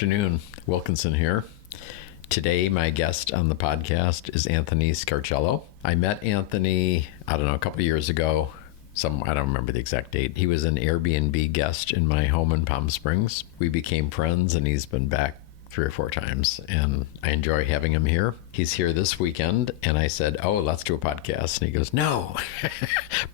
afternoon. Wilkinson here. Today, my guest on the podcast is Anthony Scarcello. I met Anthony, a couple of years ago. I don't remember the exact date. He was an Airbnb guest in my home in Palm Springs. We became friends, and he's been back 3 or 4 times, and I enjoy having him here. He's here this weekend, and I said, let's do a podcast. And he goes, no.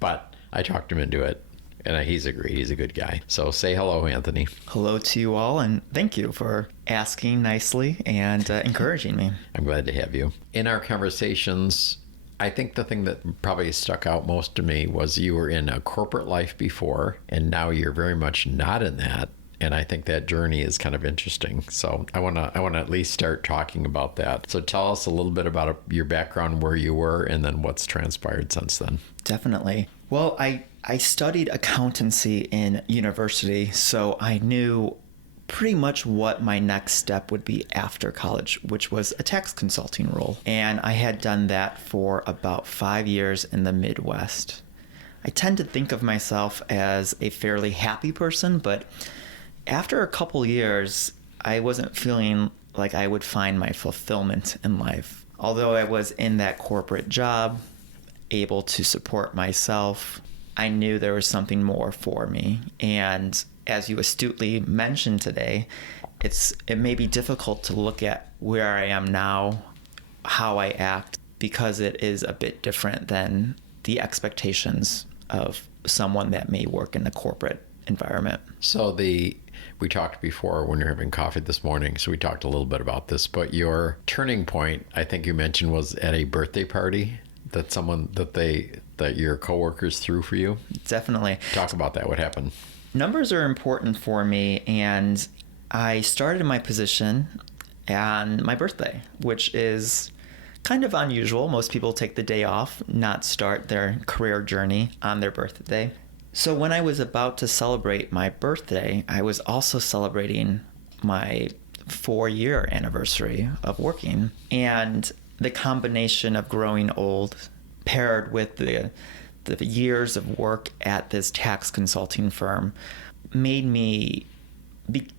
But I talked him into it. And he's agreed. He's a good guy. So say hello, Anthony. Hello to you all, and thank you for asking nicely and encouraging me. I'm glad to have you. In our conversations, I think the thing that probably stuck out most to me was you were in a corporate life before, and now you're very much not in that. And I think that journey is kind of interesting. So I want to at least start talking about that. So tell us a little bit about your background, where you were, and then what's transpired since then. Definitely. Well, I studied accountancy in university, so I knew pretty much what my next step would be after college, which was a tax consulting role. And I had done that for about 5 years in the Midwest. I tend to think of myself as a fairly happy person, but after a couple years, I wasn't feeling like I would find my fulfillment in life. Although I was in that corporate job, able to support myself, I knew there was something more for me. And as you astutely mentioned today, it may be difficult to look at where I am now, how I act, because it is a bit different than the expectations of someone that may work in the corporate environment. So we talked before when you were having coffee this morning, so we talked a little bit about this, but your turning point, I think you mentioned, was at a birthday party that your coworkers threw for you. Definitely. Talk about that. What happened? Numbers are important for me, and I started my position on my birthday, which is kind of unusual. Most people take the day off, not start their career journey on their birthday. So when I was about to celebrate my birthday, I was also celebrating my 4-year anniversary of working. And the combination of growing old paired with the years of work at this tax consulting firm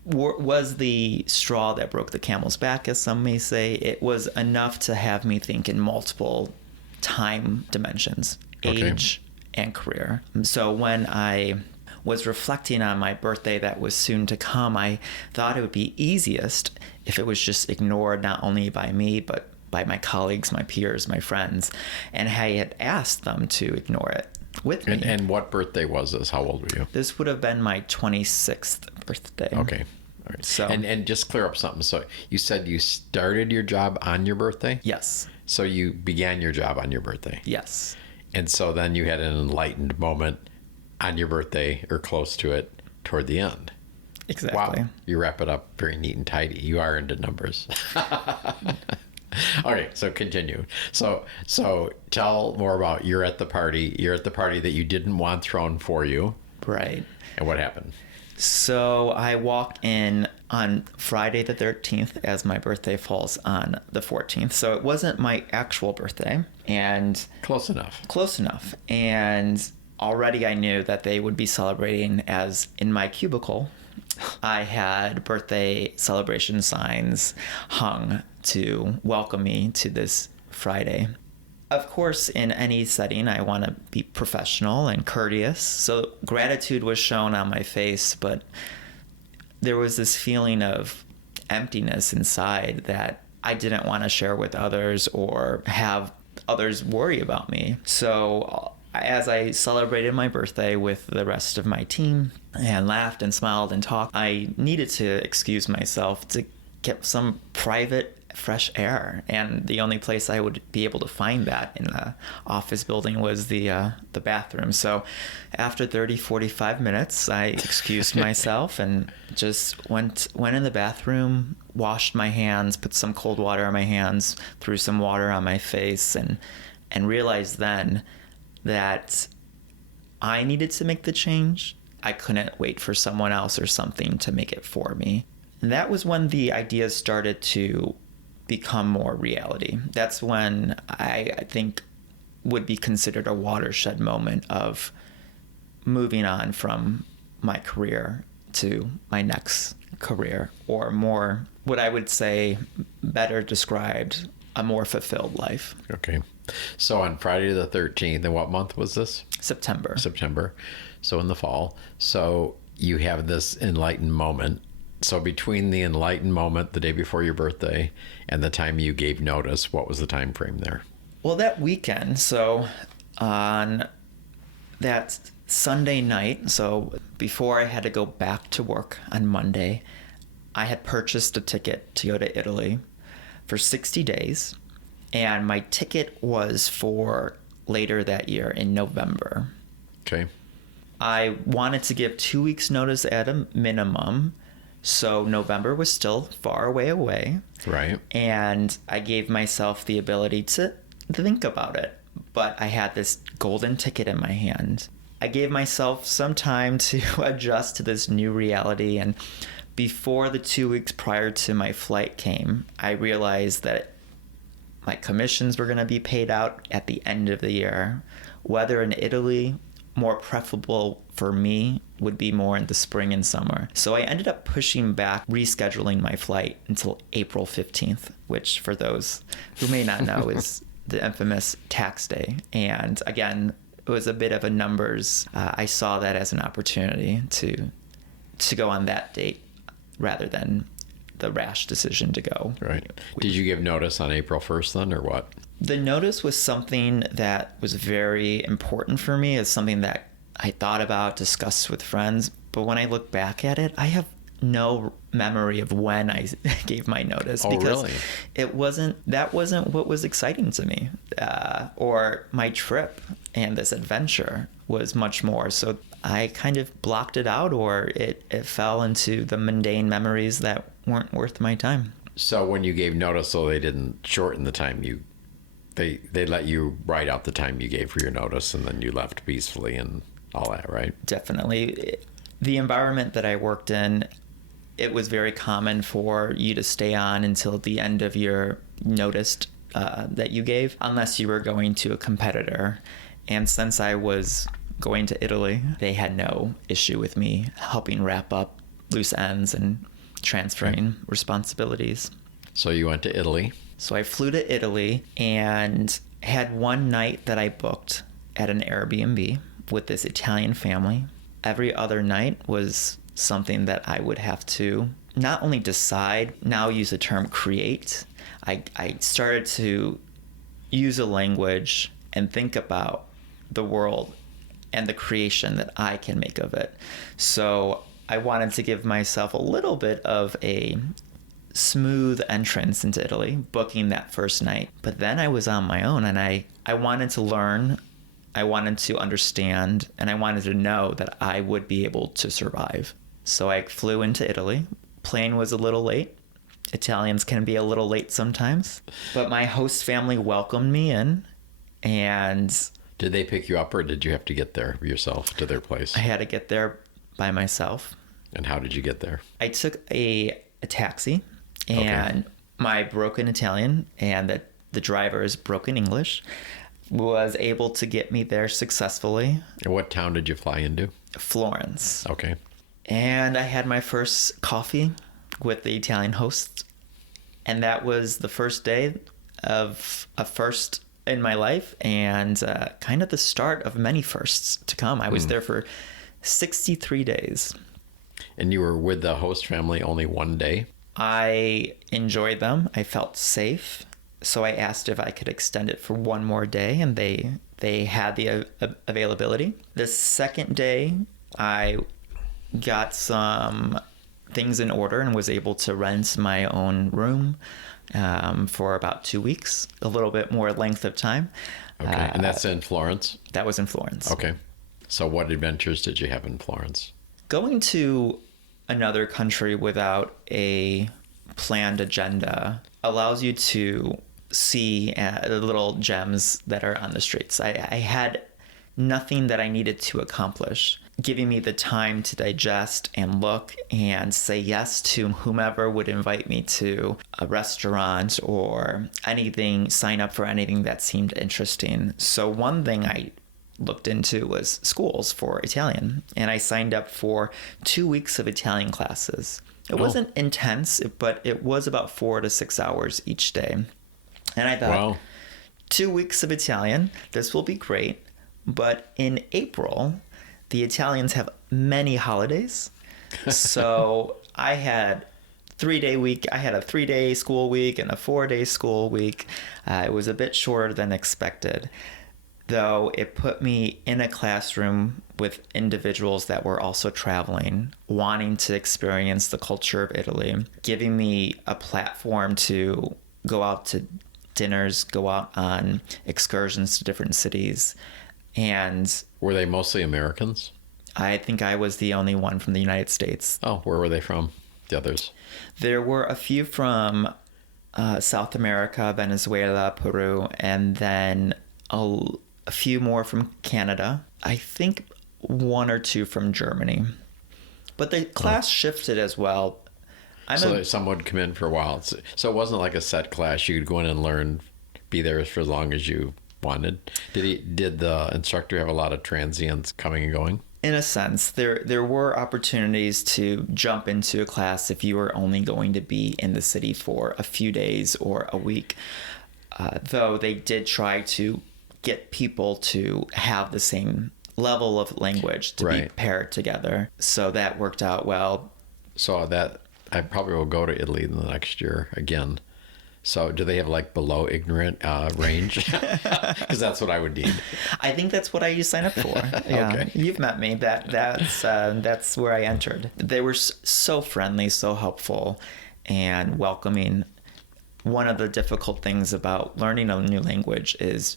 was the straw that broke the camel's back, as some may say. It was enough to have me think in multiple time dimensions, age and career. So when I was reflecting on my birthday that was soon to come, I thought it would be easiest if it was just ignored, not only by me, but by my colleagues, my peers, my friends. And I had asked them to ignore it with me. And what birthday was this? How old were you? This would have been my 26th birthday. Okay. All right. So, and just clear up something. So you said you started your job on your birthday? Yes. So you began your job on your birthday? Yes. And so then you had an enlightened moment on your birthday or close to it toward the end. Exactly. Wow. You wrap it up very neat and tidy. You are into numbers. Okay, so continue. So tell more about you're at the party that you didn't want thrown for you. Right. And what happened? So I walk in on Friday the 13th, as my birthday falls on the 14th. So it wasn't my actual birthday. And Close enough. And already I knew that they would be celebrating, as in my cubicle, I had birthday celebration signs hung to welcome me to this Friday. Of course, in any setting, I want to be professional and courteous. So gratitude was shown on my face, but there was this feeling of emptiness inside that I didn't want to share with others or have others worry about me. So as I celebrated my birthday with the rest of my team and laughed and smiled and talked, I needed to excuse myself to get some private fresh air, and the only place I would be able to find that in the office building was the bathroom. So after 45 minutes, I excused myself and just went in the bathroom, washed my hands, put some cold water on my hands, threw some water on my face, and realized then that I needed to make the change. I couldn't wait for someone else or something to make it for me. And that was when the ideas started to become more reality. That's when I think would be considered a watershed moment of moving on from my career to my next career, or more, what I would say better described, a more fulfilled life. Okay. So on Friday the 13th, and what month was this? September. September. So in the fall. So you have this enlightened moment. So between the enlightened moment, the day before your birthday, and the time you gave notice, what was the time frame there? Well, that weekend, so on that Sunday night, so before I had to go back to work on Monday, I had purchased a ticket to go to Italy for 60 days, and my ticket was for later that year in November. Okay. I wanted to give 2 weeks notice at a minimum, so November was still far away. Right. And I gave myself the ability to think about it. But I had this golden ticket in my hand. I gave myself some time to adjust to this new reality. And before the 2 weeks prior to my flight came, I realized that my commissions were going to be paid out at the end of the year. Whether in Italy, more preferable for me, would be more in the spring and summer. So I ended up pushing back, rescheduling my flight until April 15th, which for those who may not know is the infamous tax day. And again, it was a bit of a numbers. I saw that as an opportunity to go on that date rather than the rash decision to go. Right. Did you give notice on April 1st then, or what? The notice was something that was very important for me. It's something that I thought about, discussed with friends. But when I look back at it, I have no memory of when I gave my notice. Oh, because really? that wasn't what was exciting to me. Or my trip and this adventure was much more. So I kind of blocked it out, or it fell into the mundane memories that weren't worth my time. So when you gave notice, so they didn't shorten the time they let you write out the time you gave for your notice, and then you left peacefully and all that, right? Definitely. The environment that I worked in, it was very common for you to stay on until the end of your notice that you gave, unless you were going to a competitor. And since I was going to Italy, they had no issue with me helping wrap up loose ends and transferring responsibilities. So you went to Italy. So I flew to Italy and had one night that I booked at an Airbnb with this Italian family. Every other night was something that I would have to not only decide, now use the term create. I started to use a language and think about the world and the creation that I can make of it. So I wanted to give myself a little bit of a smooth entrance into Italy, booking that first night. But then I was on my own, and I wanted to learn, I wanted to understand, and I wanted to know that I would be able to survive. So I flew into Italy. Plane was a little late. Italians can be a little late sometimes. But my host family welcomed me in, and Did they pick you up, or did you have to get there yourself to their place? I had to get there by myself. And how did you get there? I took a taxi, and my broken Italian and the driver's broken English was able to get me there successfully. And what town did you fly into? Florence. Okay. And I had my first coffee with the Italian host, and that was the first day of a first in my life, and kind of the start of many firsts to come. I was there for 63 days. And you were with the host family only one day? I enjoyed them. I felt safe. So I asked if I could extend it for one more day, and they had the availability. The second day, I got some things in order and was able to rent my own room for about 2 weeks, a little bit more length of time. Okay. And that's in Florence? That was in Florence. Okay. So what adventures did you have in Florence? Going to another country without a planned agenda allows you to see the little gems that are on the streets. I had nothing that I needed to accomplish, giving me the time to digest and look and say yes to whomever would invite me to a restaurant or anything, sign up for anything that seemed interesting. So one thing I looked into was schools for Italian, and I signed up for 2 weeks of Italian classes. It wasn't intense, but it was about 4 to 6 hours each day. And I thought, Wow. 2 weeks of Italian, this will be great. But in April, the Italians have many holidays. So I had 3-day week. I had a 3-day school week and a 4-day school week. It was a bit shorter than expected, though it put me in a classroom with individuals that were also traveling, wanting to experience the culture of Italy, giving me a platform to go out to dinners, go out on excursions to different cities. And Were they mostly Americans? I think I was the only one from the United States. Oh, where were they from? The others? There were a few from South America, Venezuela, Peru, and then a few more from Canada. I think 1 or 2 from Germany. But the class shifted as well. Some would come in for a while. So it wasn't like a set class. You could go in and learn, be there for as long as you wanted. Did the instructor have a lot of transients coming and going? In a sense, there were opportunities to jump into a class if you were only going to be in the city for a few days or a week. Though they did try to get people to have the same level of language to be paired together. So that worked out well. So that I probably will go to Italy in the next year again. So do they have like below ignorant range? Because that's what I would need. I think that's what I sign up for. Yeah, Okay. You've met me. That's where I entered. They were so friendly, so helpful, and welcoming. One of the difficult things about learning a new language is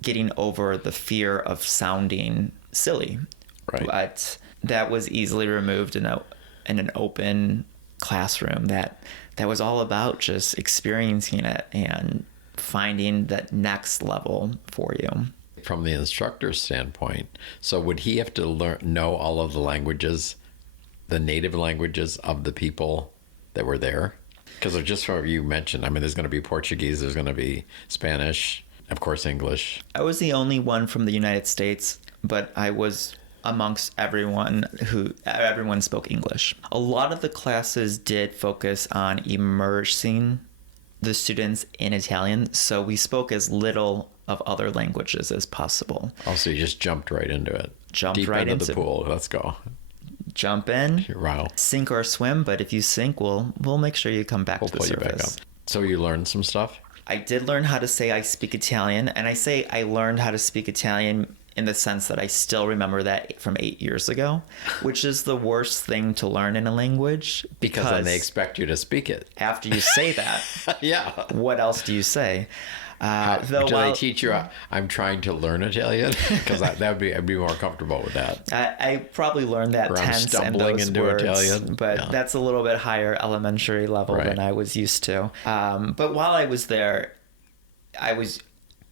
getting over the fear of sounding silly. Right. But that was easily removed in an open classroom that was all about just experiencing it and finding that next level for you. From the instructor's standpoint, so would he have to know all of the languages, the native languages of the people that were there? Because just from what you mentioned, I mean, there's going to be Portuguese, there's going to be Spanish, of course, English. I was the only one from the United States, but I was amongst everyone spoke English. A lot of the classes did focus on immersing the students in Italian, so we spoke as little of other languages as possible. Also, you just jumped right into it. Jumped Deep right into the into pool. Let's go. Jump in, Wow. sink or swim, but if you sink, we'll make sure you come back We'll to the pull you back up. surface. So you learned some stuff? I did learn how to say I speak Italian, and I say I learned how to speak Italian in the sense that I still remember that from 8 years ago, which is the worst thing to learn in a language. Because then they expect you to speak it. After you say that, Yeah. what else do you say? Do they teach you, I'm trying to learn Italian? Because I'd be more comfortable with that. I probably learned that Or I'm tense and stumbling those into words, Italian. but Yeah. that's a little bit higher elementary level Right. than I was used to. But while I was there, I was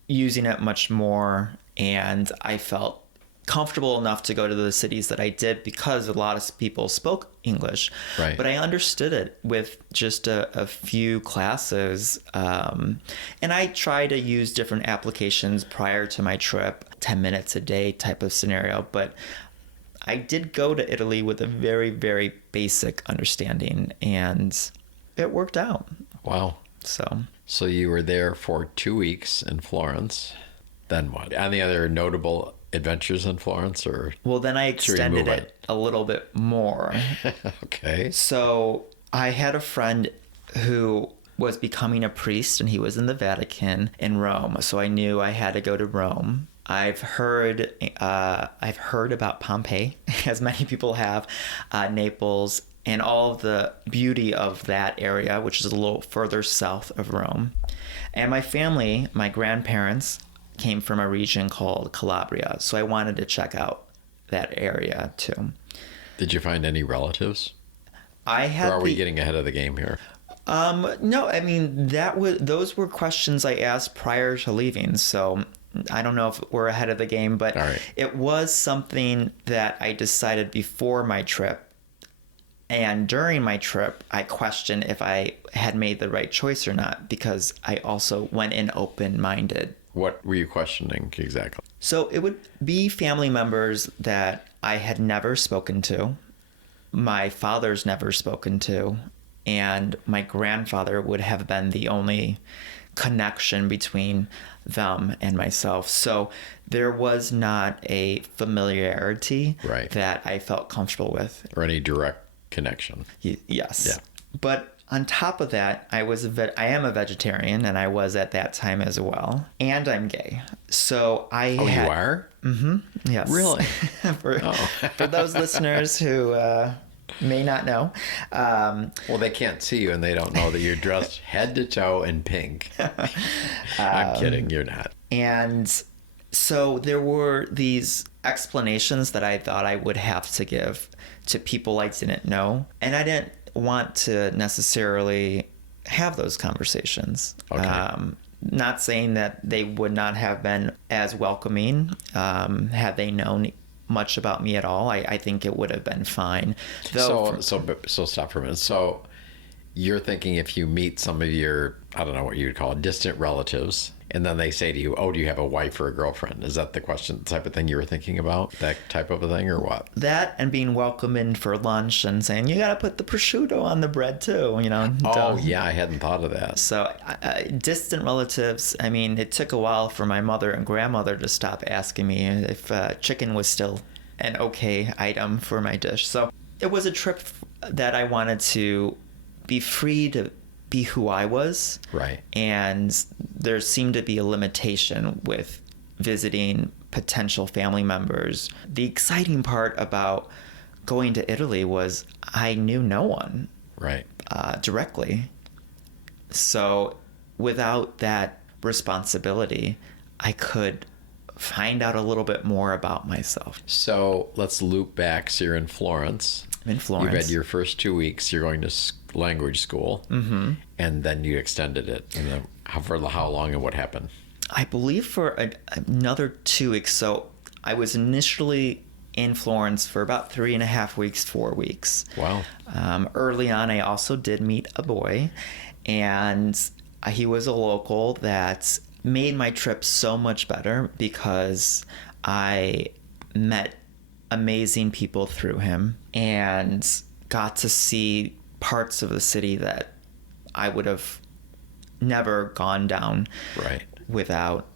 using it much more, and I felt comfortable enough to go to the cities that I did because a lot of people spoke English. Right. But I understood it with just a few classes. And I try to use different applications prior to my trip, 10 minutes a day type of scenario. But I did go to Italy with a very, very basic understanding, and it worked out. Wow. So you were there for 2 weeks in Florence. Then what? Any other notable adventures in Florence, or? Well, then I Sure, you extended move it a little bit more. Okay. So I had a friend who was becoming a priest, and he was in the Vatican in Rome. So I knew I had to go to Rome. I've heard about Pompeii, as many people have, Naples, and all of the beauty of that area, which is a little further south of Rome. And my family, my grandparents, came from a region called Calabria, so I wanted to check out that area too. Did you find any relatives? I had. Or are we getting ahead of the game here? No, I mean those were questions I asked prior to leaving, so I don't know if we're ahead of the game, but All right. It was something that I decided before my trip. And during my trip, I questioned if I had made the right choice or not, because I also went in open-minded. What were you questioning exactly? So it would be family members that I had never spoken to, my father's never spoken to, and my grandfather would have been the only connection between them and myself. So there was not a familiarity Right. that I felt comfortable with. Or any direct connection. Yes. Yeah. But on top of that, I am a vegetarian, and I was at that time as well. And I'm gay. So I Oh, had... you are? Yes. Really? For those listeners who may not know. Well, they can't see you and they don't know that you're dressed head to toe in pink. I'm kidding. You're not. And so there were these explanations that I thought I would have to give to people I didn't know. And I didn't want to necessarily have those conversations. Okay. Not saying that they would not have been as welcoming had they known much about me at all. I think it would have been fine. So stop for a minute. So you're thinking if you meet some of your, I don't know what you would call it, distant relatives, and then they say to you, oh, do you have a wife or a girlfriend? Is that the question, type of thing you were thinking about? That type of a thing, or what? That, and being welcomed in for lunch and saying, you got to put the prosciutto on the bread too, you know? Oh, yeah, I hadn't thought of that. So distant relatives, I mean, it took a while for my mother and grandmother to stop asking me if chicken was still an okay item for my dish. So it was a trip that I wanted to be free to be who I was. Right. And there seemed to be a limitation with visiting potential family members. The exciting part about going to Italy was I knew no one. Right. Directly. So without that responsibility, I could find out a little bit more about myself. So let's loop back. So you're in Florence. I'm in Florence. You've had your first 2 weeks. You're going to language school. Mm-hmm. And then you extended it. And then for how long and what happened? I believe for another 2 weeks. So I was initially in Florence for about 3.5 weeks, 4 weeks. Wow. Early on, I also did meet a boy, and he was a local that made my trip so much better because I met amazing people through him and got to see parts of the city that I would have never gone down Right. without.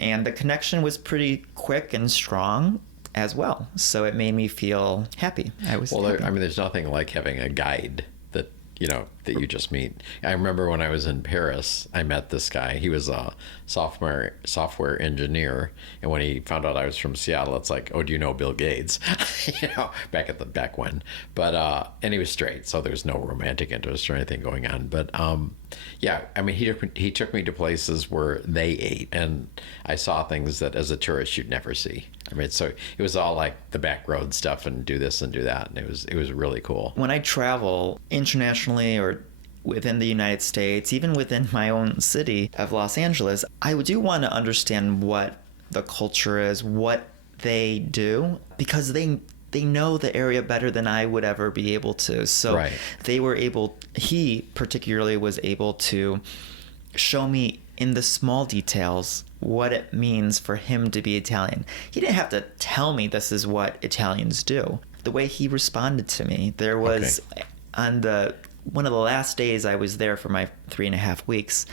And the connection was pretty quick and strong as well. So it made me feel happy. There's nothing like having a guide that, that you just meet. I remember when I was in Paris, I met this guy. He was a software engineer. And when he found out I was from Seattle, it's like, oh, do you know Bill Gates? back when. But, and he was straight. So there's no romantic interest or anything going on. But, he took me to places where they ate, and I saw things that as a tourist you'd never see. So it was all like the back road stuff and do this and do that. And it was really cool. When I travel internationally or within the United States, even within my own city of Los Angeles, I do want to understand what the culture is, what they do, because they know the area better than I would ever be able to. So right. He particularly was able to show me in the small details what it means for him to be Italian. He didn't have to tell me this is what Italians do. The way he responded to me, there was on one of the last days I was there for my 3.5 weeks,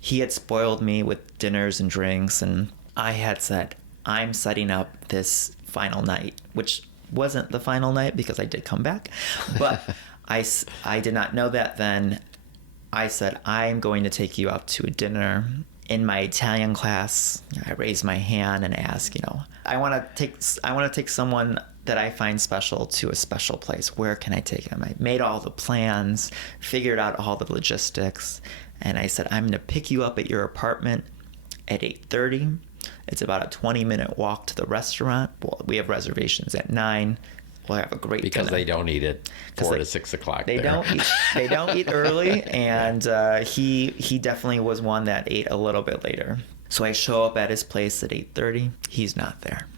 he had spoiled me with dinners and drinks, and I had said, I'm setting up this final night, which wasn't the final night because I did come back, but I did not know that then. I said, I'm going to take you out to a dinner. In my Italian class, I raised my hand and asked, I want to take someone that I find special to a special place. Where can I take him? I made all the plans, figured out all the logistics, and I said, I'm going to pick you up at your apartment at 8:30. It's about a 20-minute walk to the restaurant. Well, we have reservations at 9. We'll have a great because dinner. They don't eat at 4 to 6 o'clock. They don't eat early, and he definitely was one that ate a little bit later. So I show up at his place at 8:30. He's not there.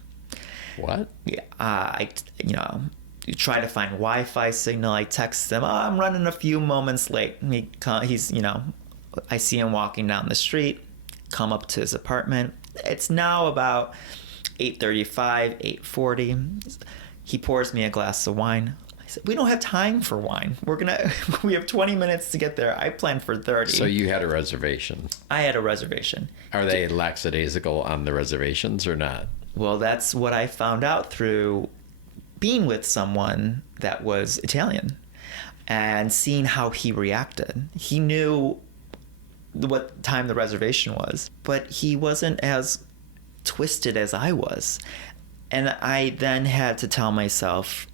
What? Yeah, I try to find Wi-Fi signal. I text him, I'm running a few moments late. He's I see him walking down the street, come up to his apartment. It's now about 8:35, 8:40. He pours me a glass of wine. He said, we don't have time for wine. We have 20 minutes to get there. I planned for 30. So you had a reservation. I had a reservation. Are they lackadaisical on the reservations or not? Well, that's what I found out through being with someone that was Italian and seeing how he reacted. He knew what time the reservation was, but he wasn't as twisted as I was. And I then had to tell myself,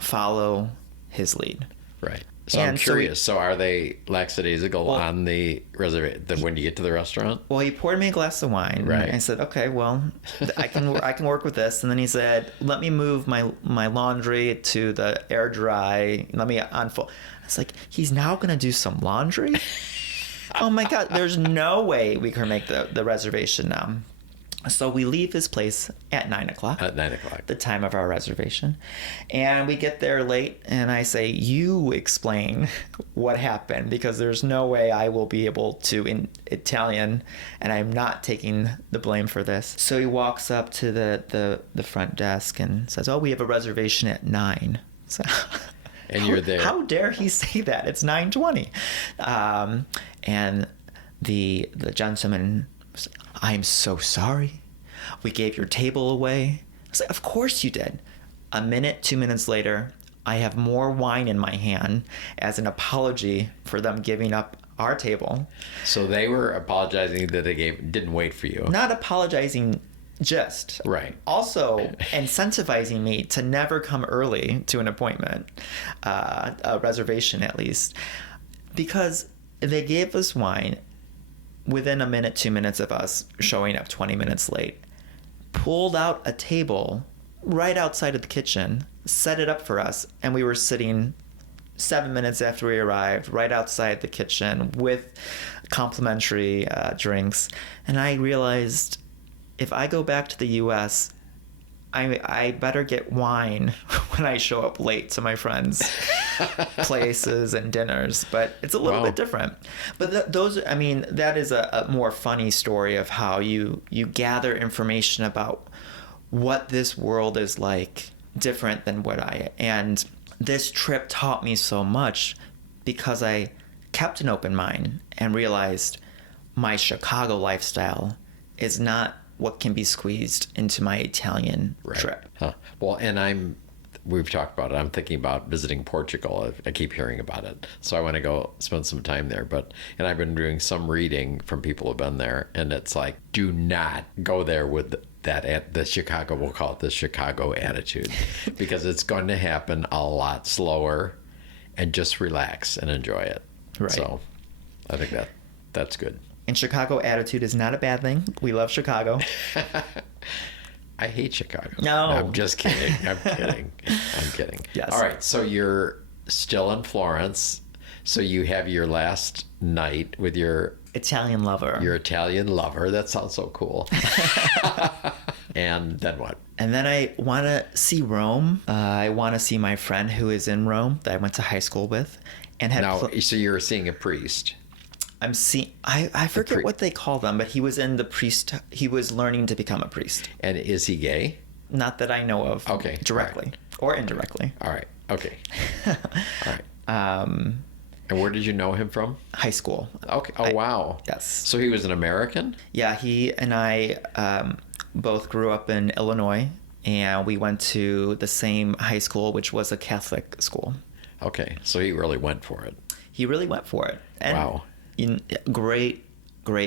follow his lead. Right. So I'm curious. So are they lackadaisical on the reservation when you get to the restaurant? Well, he poured me a glass of wine. Right. And I said, okay, well, I can work with this. And then he said, let me move my laundry to the air dry. Let me unfold. I was like, he's now going to do some laundry? Oh my God, there's no way we can make the reservation now. So we leave his place at 9 o'clock. At 9 o'clock. The time of our reservation. And we get there late, and I say, you explain what happened, because there's no way I will be able to in Italian, and I'm not taking the blame for this. So he walks up to the front desk and says, oh, we have a reservation at 9. So, and you're there. How dare he say that? It's 9:20. And the gentleman was like, I'm so sorry. We gave your table away. I was like, of course you did. A minute, 2 minutes later, I have more wine in my hand as an apology for them giving up our table. So they were apologizing that they didn't wait for you. Not apologizing, just. Right. Also incentivizing me to never come early to an appointment, a reservation at least, because they gave us wine within a minute, 2 minutes of us showing up 20 minutes late, pulled out a table right outside of the kitchen, set it up for us, and we were sitting 7 minutes after we arrived right outside the kitchen with complimentary drinks. And I realized, if I go back to the U.S., I better get wine when I show up late to my friends' places and dinners. But it's a little bit different. But that is a more funny story of how you gather information about what this world is like, different than and this trip taught me so much, because I kept an open mind and realized my Chicago lifestyle is not what can be squeezed into my Italian trip. Huh. Well, and we've talked about it. I'm thinking about visiting Portugal. I keep hearing about it. So I want to go spend some time there. And I've been doing some reading from people who've been there. And it's like, do not go there with the Chicago, we'll call it the Chicago attitude, because it's going to happen a lot slower, and just relax and enjoy it. Right. So I think that's good. And Chicago attitude is not a bad thing. We love Chicago. I hate Chicago. No. I'm just kidding. I'm kidding. Yes. All right. So you're still in Florence. So you have your last night with your Italian lover. Your Italian lover. That sounds so cool. And then what? And then I want to see Rome. I want to see my friend who is in Rome that I went to high school with. So you're seeing a priest. I forget what they call them, but he was he was learning to become a priest. And is he gay? Not that I know of. Okay. Directly. Right. Or indirectly. All right. Okay. All right. And where did you know him from? High school. Okay. Oh, wow. Yes. So he was an American? Yeah, he and I both grew up in Illinois, and we went to the same high school, which was a Catholic school. Okay. So he really went for it. He really went for it. And wow. Great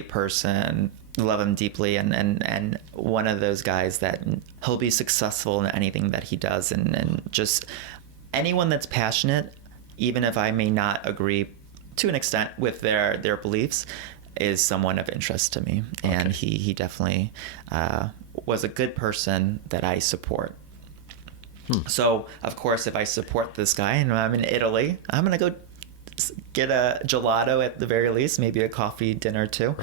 person. Love him deeply, and one of those guys that he'll be successful in anything that he does, and just anyone that's passionate, even if I may not agree to an extent with their beliefs, is someone of interest to me. Okay. And he definitely was a good person that I support. So of course, if I support this guy and I'm in Italy, I'm gonna go get a gelato at the very least, maybe a coffee dinner too,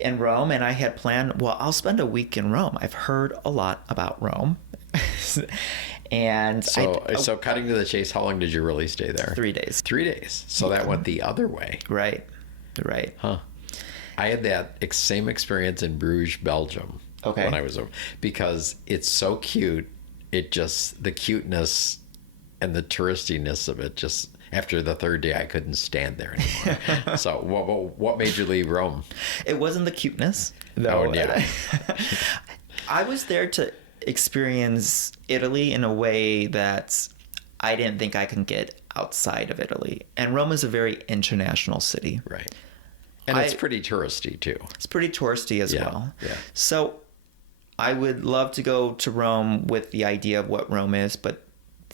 in Rome. And I had planned, I'll spend a week in Rome. I've heard a lot about Rome. And so cutting to the chase, how long did you really stay there? 3 days. 3 days. So that went the other way. Right. Huh. I had that same experience in Bruges, Belgium. Okay. When I was over, because it's so cute. The cuteness and the touristiness of it, just after the third day, I couldn't stand there anymore. So what made you leave Rome? It wasn't the cuteness, though. Oh, yeah. I was there to experience Italy in a way that I didn't think I could get outside of Italy. And Rome is a very international city. Right. And it's pretty touristy, too. It's pretty touristy as well. Yeah. So I would love to go to Rome with the idea of what Rome is, but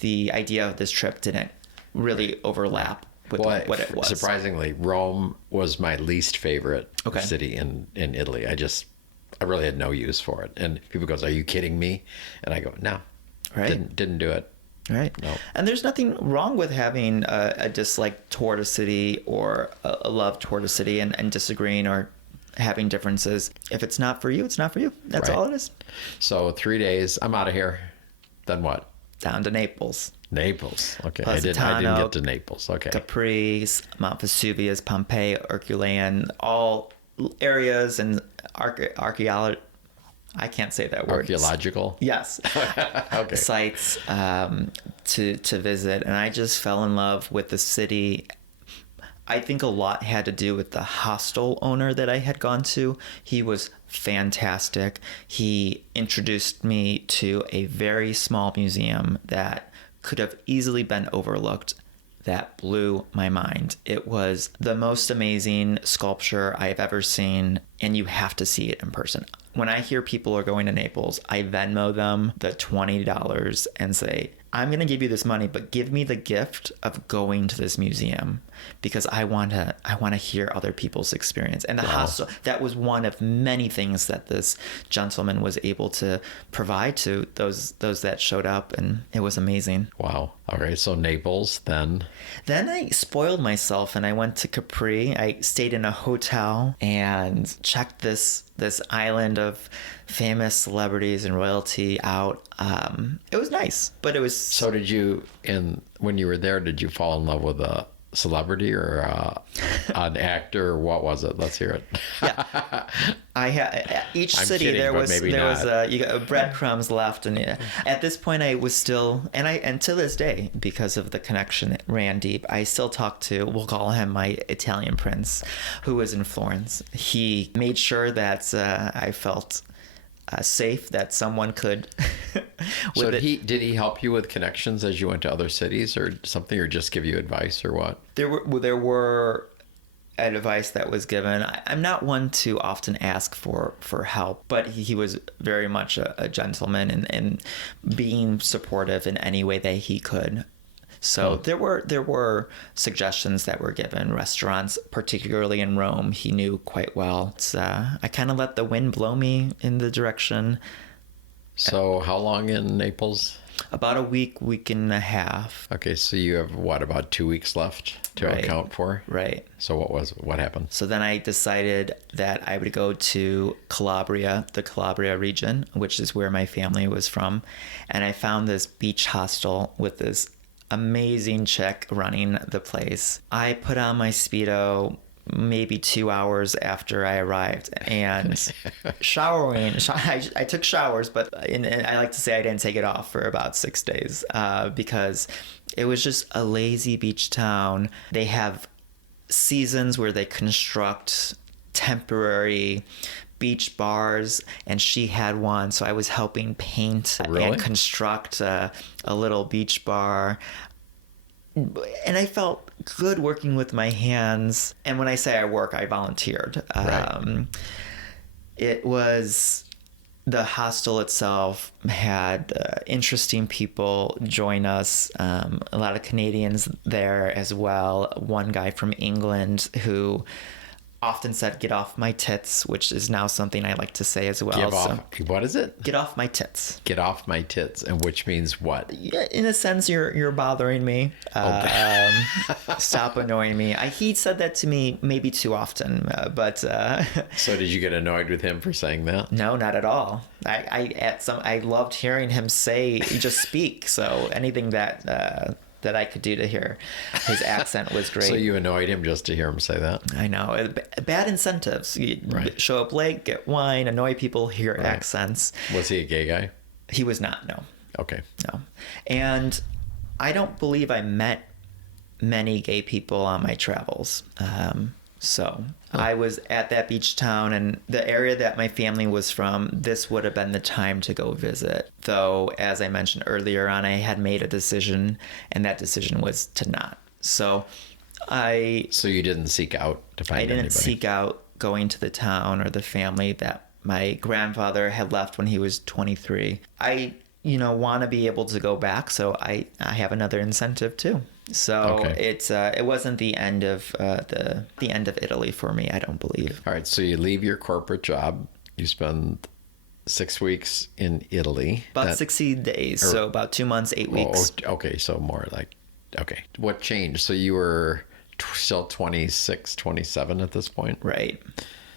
the idea of this trip didn't really overlap with what it was. Surprisingly, Rome was my least favorite Okay. city in Italy. I really had no use for it. And people goes, "Are you kidding me?" And I go, "No, Right. didn't do it." Right. No. And there's nothing wrong with having a dislike toward a city or a love toward a city and disagreeing or having differences. If it's not for you, it's not for you. That's Right. all it is. So 3 days, I'm out of here. Then what? Down to Naples. Naples. Okay, I didn't Positano, get to Naples. Okay, Capri, Mount Vesuvius, Pompeii, Herculaneum, all areas and archaeology. I can't say that word. archaeological. Yes. Okay. Sites to visit, and I just fell in love with the city. I think a lot had to do with the hostel owner that I had gone to. He was fantastic. He introduced me to a very small museum that could have easily been overlooked. That blew my mind. It was the most amazing sculpture I have ever seen, and you have to see it in person. When I hear people are going to Naples, I Venmo them the $20 and say, I'm going to give you this money, but give me the gift of going to this museum because I want to hear other people's experience. And the hostel, that was one of many things that this gentleman was able to provide to those that showed up, and it was amazing. Wow. All right. So Naples, then. Then I spoiled myself and I went to Capri. I stayed in a hotel and checked this island of famous celebrities and royalty out. It was nice, but it was... So when you were there, did you fall in love with a celebrity or an actor? What was it? Let's hear it. Yeah, I had each I'm city kidding, there but was maybe there was not. you got breadcrumbs left, and at this point I was still and to this day, because of the connection that ran deep, I still talk to, we'll call him my Italian prince, who was in Florence. He made sure that I felt safe, that someone could. So did he help you with connections as you went to other cities or something, or just give you advice or what? There were advice that was given. I'm not one to often ask for help, but he was very much a gentleman and being supportive in any way that he could. So there were suggestions that were given. Restaurants, particularly in Rome, he knew quite well. I kind of let the wind blow me in the direction. So how long in Naples? About a week and a half. Okay, so you have about 2 weeks left to Right. account for? Right. So what happened? So then I decided that I would go to Calabria, the Calabria region, which is where my family was from. And I found this beach hostel with this amazing chick running the place. I put on my Speedo maybe 2 hours after I arrived and showering. I took showers, but I like to say I didn't take it off for about 6 days because it was just a lazy beach town. They have seasons where they construct temporary beach bars, and she had one, so I was helping paint Really? and construct a little beach bar. And I felt good working with my hands. And when I say I work, I volunteered. Right. It was... The hostel itself had interesting people join us, a lot of Canadians there as well. One guy from England who often said, "Get off my tits," which is now something I like to say as well. What is it? Get off my tits. Get off my tits, and which means what? Yeah, in a sense, you're bothering me. Stop annoying me. He said that to me maybe too often, but So did you get annoyed with him for saying that? no, not at all. I loved hearing him just speak. So anything that I could do to hear his accent was great. So you annoyed him just to hear him say that? I know. Bad incentives. You Right. show up late, get wine, annoy people, hear accents. Was he a gay guy? He was not, no. Okay. No. And I don't believe I met many gay people on my travels. I was at that beach town, and the area that my family was from, this would have been the time to go visit. Though, as I mentioned earlier on, I had made a decision, and that decision was to not. So you didn't seek out to find anybody? I didn't seek out going to the town or the family that my grandfather had left when he was 23. I want to be able to go back, so I have another incentive too. So it wasn't the end of the end of Italy for me, I don't believe. All right, so you leave your corporate job, you spend 6 weeks in Italy. About 60 days, so about 2 months, 8 weeks. Okay, so more like, okay. What changed? So you were still 26, 27 at this point? Right.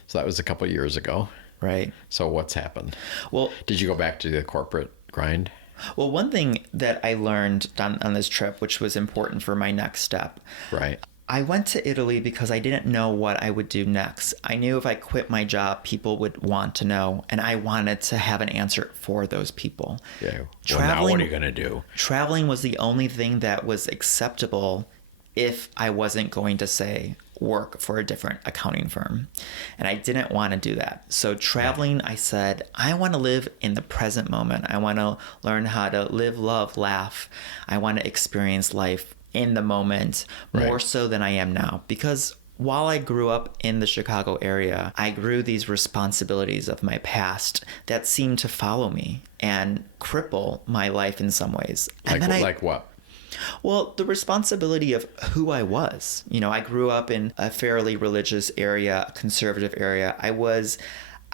So that was a couple of years ago. Right. So what's happened? Well, did you go back to the corporate grind? Well, one thing that I learned on this trip, which was important for my next step. Right. I went to Italy because I didn't know what I would do next. I knew if I quit my job, people would want to know, and I wanted to have an answer for those people. Yeah. Well, now what are you going to do? Traveling was the only thing that was acceptable if I wasn't going to say work for a different accounting firm. And I didn't want to do that. So traveling, I said, I want to live in the present moment. I want to learn how to live, love, laugh. I want to experience life in the moment more so than I am now. Because while I grew up in the Chicago area, I grew these responsibilities of my past that seemed to follow me and cripple my life in some ways. Like what? Well, the responsibility of who I was. I grew up in a fairly religious area, a conservative area. I was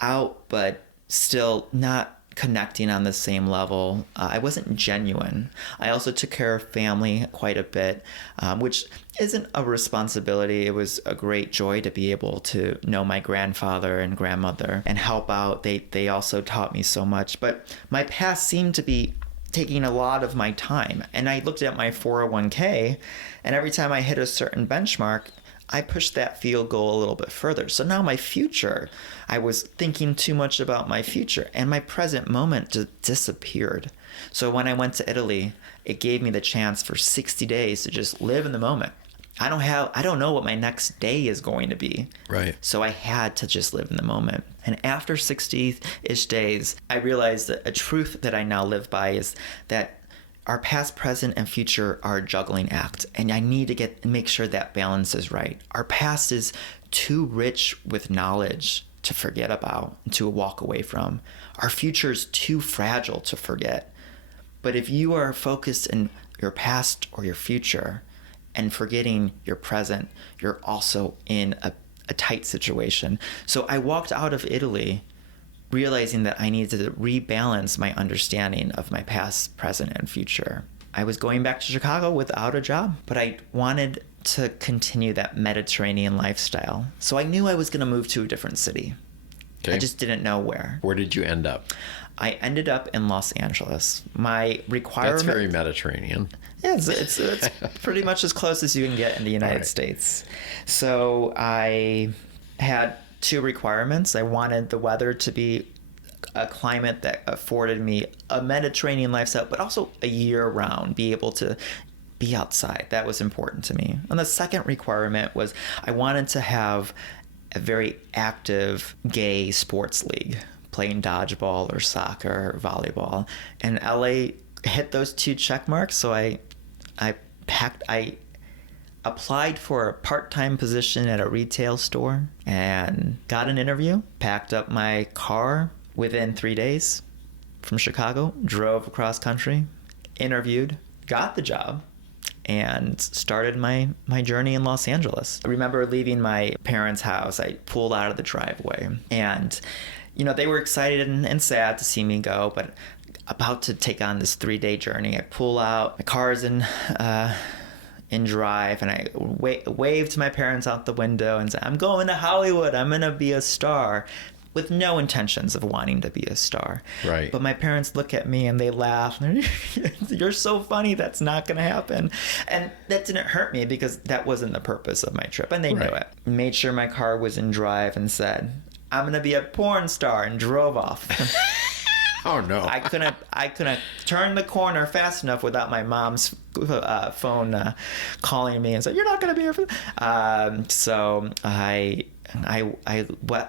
out, but still not connecting on the same level. I wasn't genuine. I also took care of family quite a bit, which isn't a responsibility. It was a great joy to be able to know my grandfather and grandmother and help out. They also taught me so much. But my past seemed to be taking a lot of my time. And I looked at my 401k, and every time I hit a certain benchmark, I pushed that field goal a little bit further. So now my future, I was thinking too much about my future, and my present moment just disappeared. So when I went to Italy, it gave me the chance for 60 days to just live in the moment. I don't know what my next day is going to be. Right. So I had to just live in the moment. And after 60-ish days, I realized that a truth that I now live by is that our past, present, and future are a juggling act. And I need to make sure that balance is right. Our past is too rich with knowledge to forget about and to walk away from. Our future is too fragile to forget. But if you are focused in your past or your future and forgetting your present, you're also in a tight situation. So I walked out of Italy realizing that I needed to rebalance my understanding of my past, present, and future. I was going back to Chicago without a job, but I wanted to continue that Mediterranean lifestyle. So I knew I was going to move to a different city. Okay. I just didn't know where. Where did you end up? I ended up in Los Angeles. My requirement... That's very Mediterranean. Yeah, it's pretty much as close as you can get in the United States. So I had two requirements. I wanted the weather to be a climate that afforded me a Mediterranean lifestyle, but also a year-round, be able to be outside. That was important to me. And the second requirement was I wanted to have a very active gay sports league, playing dodgeball or soccer or volleyball. And LA hit those two check marks, so I applied for a part-time position at a retail store and got an interview, packed up my car within 3 days from Chicago, drove across country, interviewed, got the job, and started my journey in Los Angeles. I remember leaving my parents' house. I pulled out of the driveway, and they were excited and sad to see me go, but about to take on this 3-day journey. I pull out, my car's in drive, and I waved to my parents out the window and said, I'm going to Hollywood. I'm going to be a star, with no intentions of wanting to be a star. Right. But my parents look at me and they laugh. You're so funny. That's not going to happen. And that didn't hurt me because that wasn't the purpose of my trip. And they knew it. Made sure my car was in drive and said, I'm going to be a porn star, and drove off. Oh no. I couldn't turn the corner fast enough without my mom's phone calling me and said, "You're not going to be here for." So I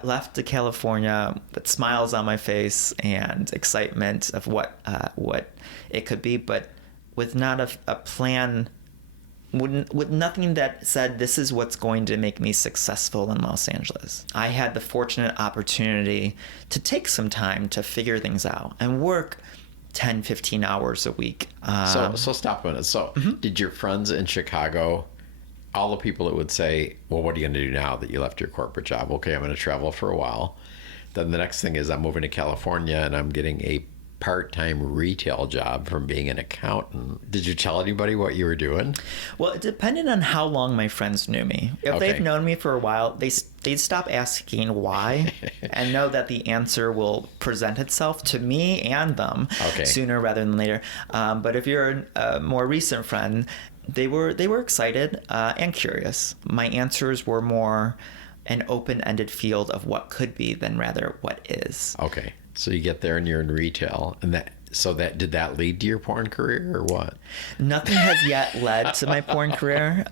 left to California with smiles on my face and excitement of what it could be, but with not a plan. With nothing that said this is what's going to make me successful in Los Angeles. I had the fortunate opportunity to take some time to figure things out and work 10, 15 hours a week. So stop a minute. So did your friends in Chicago, all the people that would say, well, what are you going to do now that you left your corporate job? Okay, I'm going to travel for a while. Then the next thing is I'm moving to California and I'm getting a part-time retail job from being an accountant. Did you tell anybody what you were doing? Well, it depended on how long my friends knew me. If Okay. they've known me for a while, they'd stop asking why and know that the answer will present itself to me and them sooner rather than later. But if you're a more recent friend, they were excited and curious. My answers were more an open-ended field of what could be than rather what is. Okay. So you get there and you're in retail, and did that lead to your porn career or what? Nothing has yet led to my porn career.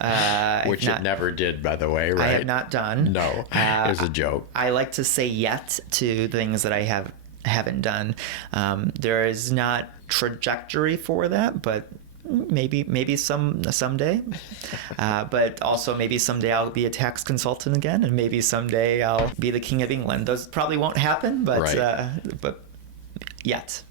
Which it never did, by the way, right? I have not done. No, it was a joke. I like to say yet to things that I haven't done. There is not trajectory for that, but maybe someday. But also maybe someday I'll be a tax consultant again, and maybe someday I'll be the king of England. Those probably won't happen, but but yet.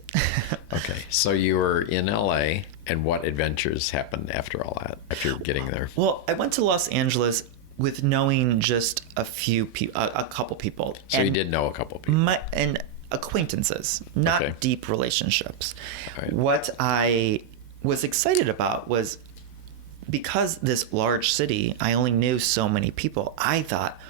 Okay, so you were in LA, and what adventures happened after all that, after getting there? Well, I went to Los Angeles with knowing just a few people, a couple people. So you did know a couple people. And acquaintances, not deep relationships. All right. What I was excited about was because this large city, I only knew so many people. I thought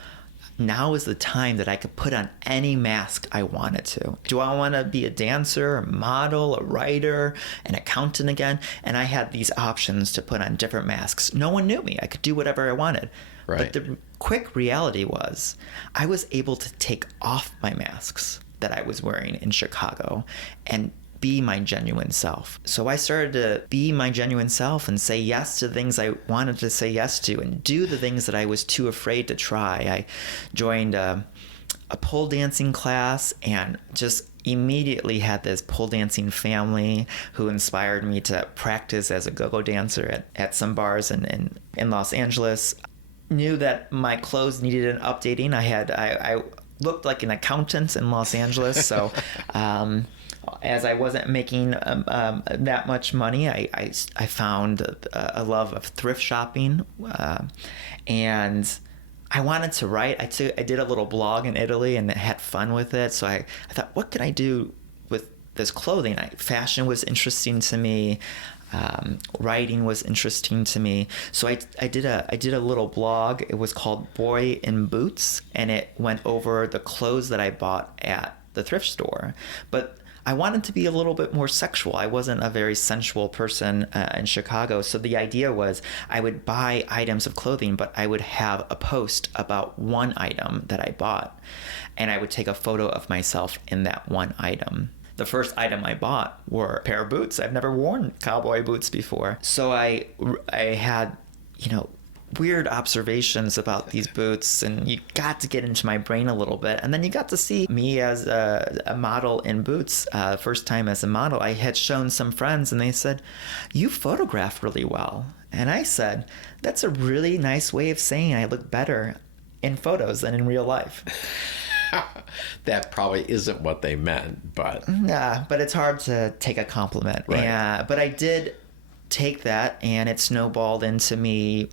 now is the time that I could put on any mask I wanted to. Do I want to be a dancer, a model, a writer, an accountant again? And I had these options to put on different masks. No one knew me. I could do whatever I wanted. Right. But the quick reality was I was able to take off my masks that I was wearing in Chicago and be my genuine self. So I started to be my genuine self and say yes to things I wanted to say yes to and do the things that I was too afraid to try. I joined a pole dancing class and just immediately had this pole dancing family who inspired me to practice as a go-go dancer at some bars in Los Angeles. Knew that my clothes needed an updating. I looked like an accountant in Los Angeles, so as I wasn't making that much money, I found a love of thrift shopping, and I wanted to write. I did a little blog in Italy and had fun with it. So I thought, what can I do with this clothing? Fashion was interesting to me. Writing was interesting to me. So I did a little blog. It was called Boy in Boots, and it went over the clothes that I bought at the thrift store. But I wanted to be a little bit more sexual. I wasn't a very sensual person in Chicago. So the idea was I would buy items of clothing, but I would have a post about one item that I bought, and I would take a photo of myself in that one item. The first item I bought were a pair of boots. I've never worn cowboy boots before. So I had, weird observations about these boots, and you got to get into my brain a little bit. And then you got to see me as a model in boots. First time as a model, I had shown some friends and they said, "You photograph really well." And I said, "That's a really nice way of saying I look better in photos than in real life." That probably isn't what they meant, but... Yeah, but it's hard to take a compliment. Right. But I did take that, and it snowballed into me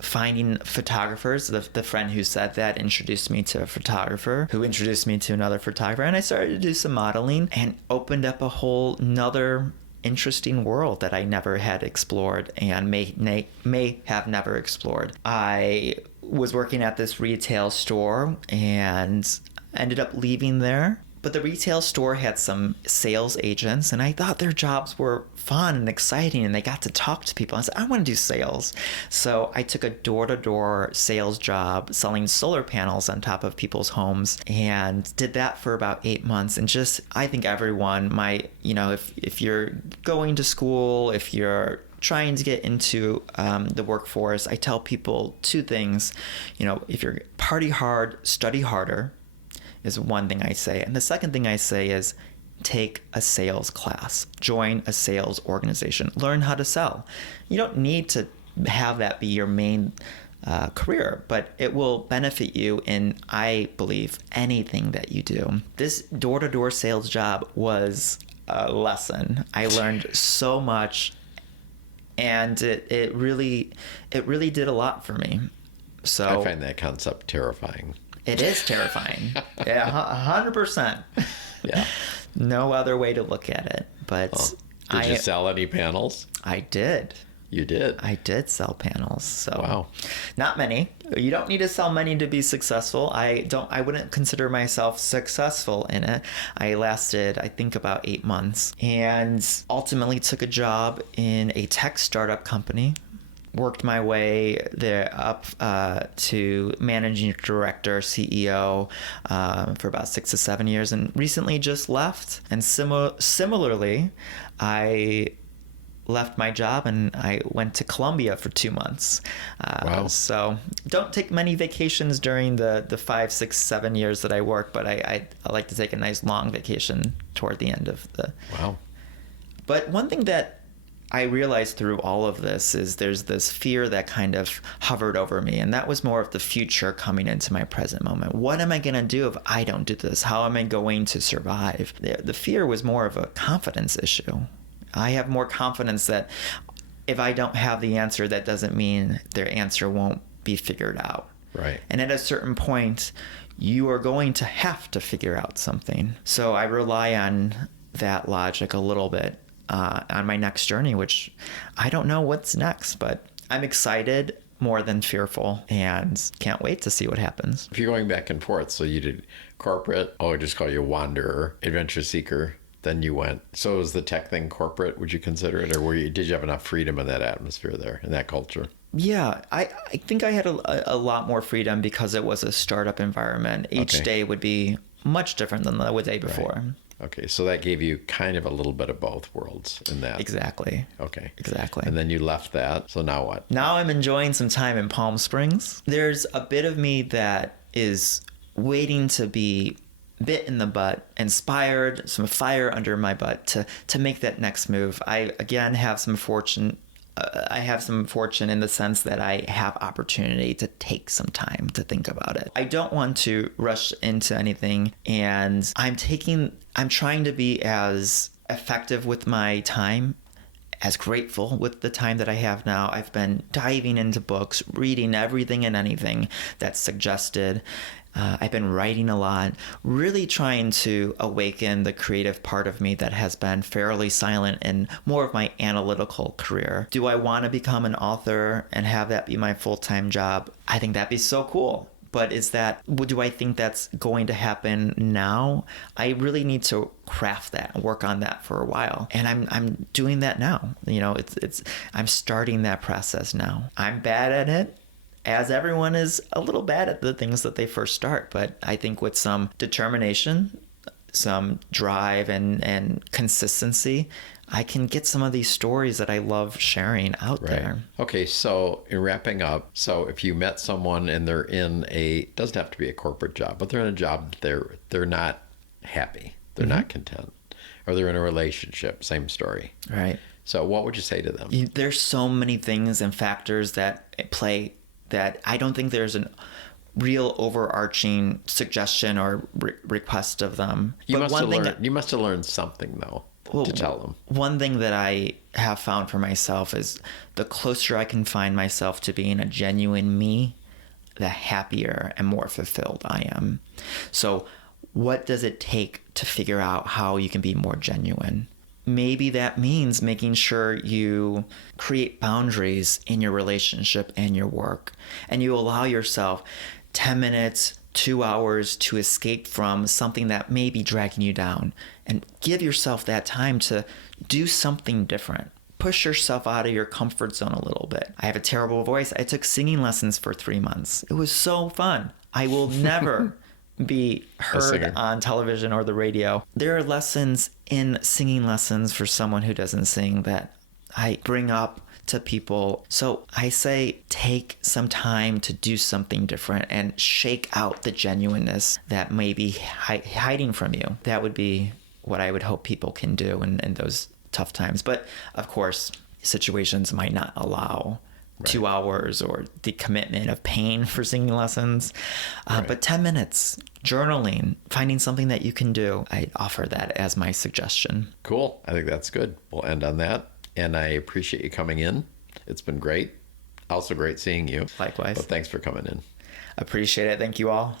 finding photographers. The friend who said that introduced me to a photographer who introduced me to another photographer, and I started to do some modeling and opened up a whole nother interesting world that I never had explored and may have never explored. I was working at this retail store and ended up leaving there But the retail store had some sales agents, and I thought their jobs were fun and exciting, and they got to talk to people. I said, I want to do sales. So I took a door-to-door sales job selling solar panels on top of people's homes, and did that for about 8 months. And just, I think everyone might, if you're going to school, if you're trying to get into the workforce, I tell people 2 things. If you're party hard, study harder, is one thing I say. And the second thing I say is take a sales class, join a sales organization, learn how to sell. You don't need to have that be your main career, but it will benefit you in, I believe, anything that you do. This door-to-door sales job was a lesson. I learned so much, and it really did a lot for me. So I find that concept terrifying. It is terrifying. Yeah, 100%. Yeah. No other way to look at it. But did you sell any panels? I did. You did? I did sell panels. So wow. Not many. You don't need to sell many to be successful. I wouldn't consider myself successful in it. I lasted, I think, about 8 months, and ultimately took a job in a tech startup company. Worked my way there up to managing director, CEO for about 6 to 7 years, and recently just left. And similarly, I left my job and I went to Colombia for 2 months. Wow. So don't take many vacations during the 5, 6, 7 years that I work, but I like to take a nice long vacation toward the end of the... Wow. But one thing that I realized through all of this is there's this fear that kind of hovered over me, and that was more of the future coming into my present moment. What am I going to do if I don't do this? How am I going to survive? The fear was more of a confidence issue. I have more confidence that if I don't have the answer, that doesn't mean their answer won't be figured out. Right. And at a certain point, you are going to have to figure out something. So I rely on that logic a little bit on my next journey, which I don't know what's next, but I'm excited more than fearful and can't wait to see what happens. If you're going back and forth, so you did corporate, I just call you wanderer, adventure seeker, then you went. So was the tech thing corporate, would you consider it? Or did you have enough freedom in that atmosphere there, in that culture? Yeah, I think I had a lot more freedom because it was a startup environment. Each day would be much different than the day before. Right. Okay, so that gave you kind of a little bit of both worlds in that. Exactly. Okay. Exactly. And then you left that, so now what? Now I'm enjoying some time in Palm Springs. There's a bit of me that is waiting to be bit in the butt, inspired, some fire under my butt to make that next move. I, again, have some fortune. I have some fortune in the sense that I have opportunity to take some time to think about it. I don't want to rush into anything, and I'm trying to be as effective with my time, as grateful with the time that I have now. I've been diving into books, reading everything and anything that's suggested. I've been writing a lot, really trying to awaken the creative part of me that has been fairly silent in more of my analytical career. Do I want to become an author and have that be my full-time job? I think that'd be so cool. But do I think that's going to happen now? I really need to craft that and work on that for a while. And I'm doing that now. I'm starting that process now. I'm bad at it, as everyone is a little bad at the things that they first start. But I think with some determination, some drive and consistency, I can get some of these stories that I love sharing out there. Okay, so in wrapping up, so if you met someone and they're in doesn't have to be a corporate job, but they're in a job they're not happy, they're not content, or they're in a relationship, same story. Right. So what would you say to them? There's so many things and factors that play that I don't think there's a real overarching suggestion or request of them. You must have learned something though. To tell them. One thing that I have found for myself is the closer I can find myself to being a genuine me, the happier and more fulfilled I am. So what does it take to figure out how you can be more genuine? Maybe that means making sure you create boundaries in your relationship and your work, and you allow yourself 10 minutes, 2 hours to escape from something that may be dragging you down, and give yourself that time to do something different. Push yourself out of your comfort zone a little bit. I have a terrible voice. I took singing lessons for 3 months. It was so fun. I will never be heard on television or the radio. There are lessons in singing lessons for someone who doesn't sing that I bring up to people. So I say take some time to do something different and shake out the genuineness that may be hiding from you. That would be what I would hope people can do in those tough times. But of course, situations might not allow 2 hours or the commitment of pain for singing lessons. But 10 minutes, journaling, finding something that you can do, I offer that as my suggestion. Cool. I think that's good. We'll end on that. And I appreciate you coming in. It's been great. Also great seeing you. Likewise. But thanks for coming in. Appreciate it. Thank you all.